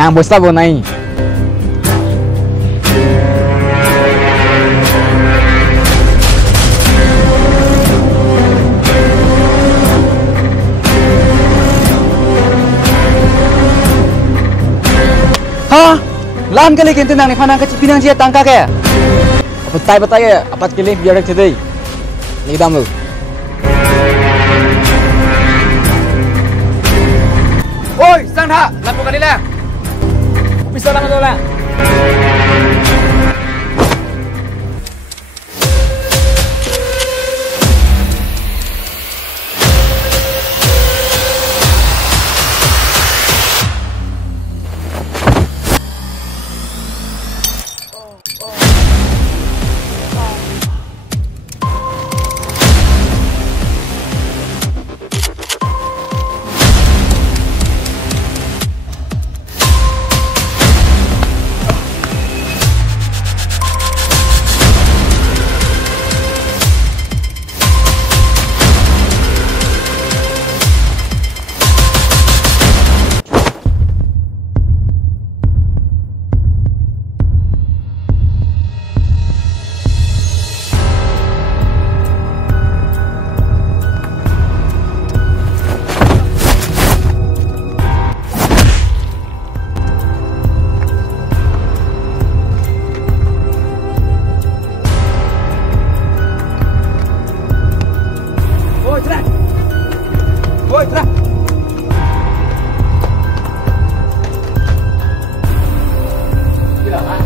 nang bos tabo nai. Ha? Lam kali kintu nang ni panang kecil pinang sia tangka ke? Betai ya, apat kali biar kedai. Ni dam lu. Oi, sang tha, lampu kali lah. Bisa lang tu lah. Oi, tra. Gila lah.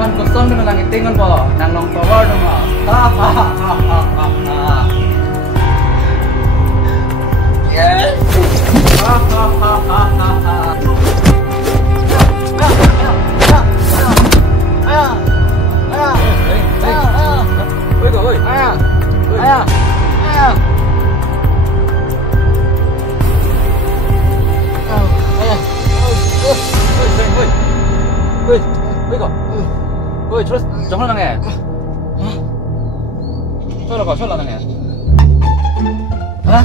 Kosong dengan langit tinggal po, nang long tower dong mo. Yes. Ôi, chống là nghe. Cho là nghe. Hả?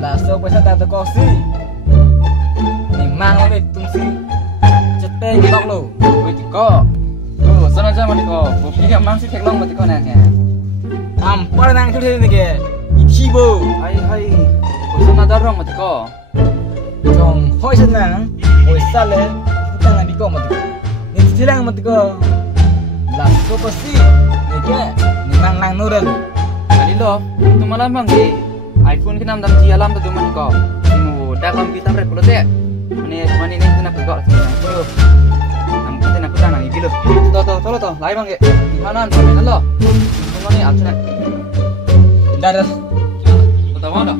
Là sâu với ta có gì? Mình mang nó về tung xí. Chất tê cái bọc lù. Ôi thì có. Sao nó ra mà thì có. Bộ phí điểm mang xí thạch long mà thì có nè nghe. Bao năng cho thế này kìa. Chi bù. Hay. Sao nó ra rong mà thì có. Trong hoi chân nắng. Ôi xa lên. Tăng là đi có mà thì có. Silang matiko lah sopo si nege nimang nang nurel ali lo tumalam bang di iPhone kinam dam ti alam tu matiko timu dalam kita bre pulote mani ni tuna ko gol nam kita nak tana ni bilo to lai bang ge hanan lo tumani alchana daras to tawala